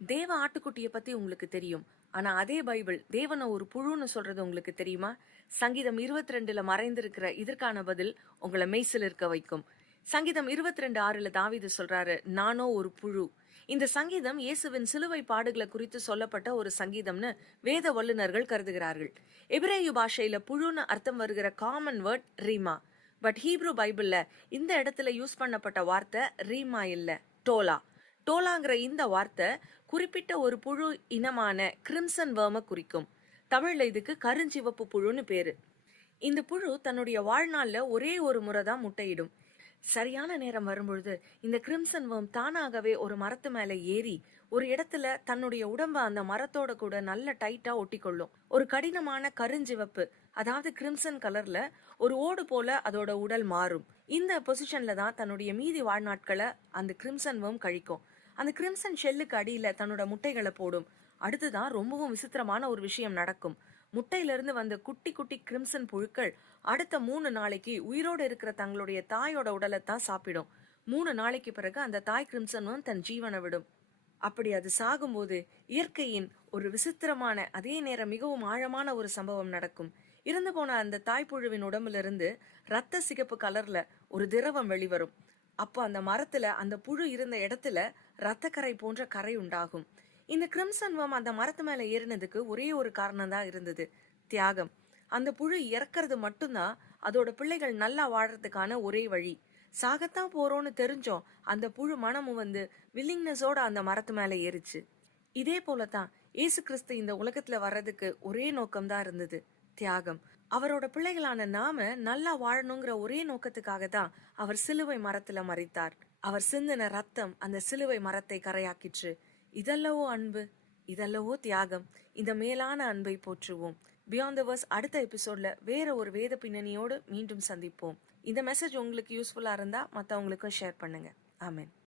தேவ ஆட்டுக்குட்டியை பத்தி உங்களுக்கு தெரியும். ஆனா அதே பைபிள் தேவனை ஒரு புழுன்னு சொல்றது உங்களுக்கு தெரியுமா? சங்கீதம் 22ல மறைந்திருக்கிற இதற்கான பதில் உங்களை மெய்சில் இருக்க வைக்கும். சங்கீதம் 22:6 தாவீது சொல்றாரு, நானோ ஒரு புழு. இந்த சங்கீதம் இயேசுவின் சிலுவை பாடுகளை குறித்து சொல்லப்பட்ட ஒரு சங்கீதம்னு வேத வல்லுநர்கள் கருதுகிறார்கள். எபிரேயு பாஷையில புழுன்னு அர்த்தம் வருகிற common word Reema. But Hebrew பைபிள்ல இந்த இடத்துல யூஸ் பண்ணப்பட்ட வார்த்தை ரீமா இல்ல, டோலா. டோலாங்கிற இந்த வார்த்தை குறிப்பிட்ட ஒரு புழு இனமான கிரிம்சன் வேர்ம குறிக்கும். தமிழ்ல இதுக்கு கருஞ்சிவப்பு புழுன்னு பேரு. இந்த புழு தன்னுடைய வாழ்நாள்ல ஒரே ஒரு முறை தான் முட்டையிடும். சரியான நேரம் வரும்பொழுது இந்த கிரிம்சன் வேர்ம் தானாகவே ஒரு மரத்து மேல ஏறி ஒரு இடத்துல தன்னுடைய உடம்ப அந்த மரத்தோட கூட நல்ல டைட்டா ஒட்டி கொள்ளும். ஒரு கடினமான கருஞ்சிவப்பு, அதாவது கிரிம்சன் கலர்ல ஒரு ஓடு போல அதோட உடல் மாறும். இந்த பொசிஷன்ல தான் தன்னுடைய மீதி வாழ்நாட்களை அந்த கிரிம்சன் வேர்ம் கழிக்கும். அந்த கிரிம்சன் ஷெல்லுக்கு அடியில தன்னோட முட்டைகளை போடும். அடுத்துதான் ரொம்பவும் விசித்திரமான ஒரு விஷயம் நடக்கும். முட்டையிலிருந்து வந்த குட்டி குட்டி கிரிம்சன் புழுக்கள் அடுத்த 3 நாளைக்கு உயிரோடு இருக்கிற தங்களுடைய தாயோட உடலைத்தான் சாப்பிடும். 3 நாளைக்கு பிறகு அந்த தாய் கிரிம்சனும் தன் ஜீவனை விடும். அப்படி அது சாகும்போது இயற்கையின் ஒரு விசித்திரமான அதே நேரம் மிகவும் ஆழமான ஒரு சம்பவம் நடக்கும். இறந்து போன அந்த தாய்ப்புழுவின் உடம்புல இருந்து ரத்த சிகப்பு கலர்ல ஒரு திரவம் வெளிவரும். அப்போ அந்த மரத்துல அந்த புழு இருந்த இடத்துல ரத்தக்கரை போன்ற கரை உண்டாகும். இந்த கிரிம்சன் வேர்ம் அந்த மரத்து மேல ஏறினதுக்கு ஒரே ஒரு காரணம் தான் இருந்தது, தியாகம். அந்த புழு இறக்கிறது மட்டும்தான் அதோட பிள்ளைகள் நல்லா வாழறதுக்கான ஒரே வழி. சாகத்தான் போறோம்னு தெரிஞ்சோம் அந்த புழு மனமும் வந்து வில்லிங்னஸோட அந்த மரத்து மேல ஏறிச்சு. இதே போலதான் ஏசு கிறிஸ்து இந்த உலகத்துல வர்றதுக்கு ஒரே நோக்கம்தான் இருந்தது, தியாகம். அவரோட பிள்ளைகளான நாம நல்லா வாழணுங்கிற ஒரே நோக்கத்துக்காக தான் அவர் சிலுவை மரத்துல மரித்தார். அவர் சிந்தின ரத்தம் அந்த சிலுவை மரத்தை கரையாக்கிற்று. இதல்லவோ அன்பு, இதல்லவோ தியாகம். இந்த மேலான அன்பை போற்றுவோம். பியாண்ட் த வர்ஸ் அடுத்த எபிசோட்ல வேற ஒரு வேத பின்னணியோடு மீண்டும் சந்திப்போம். இந்த மெசேஜ் உங்களுக்கு யூஸ்ஃபுல்லா இருந்தா மத்தவங்களுக்கும் ஷேர் பண்ணுங்க. ஆமென்.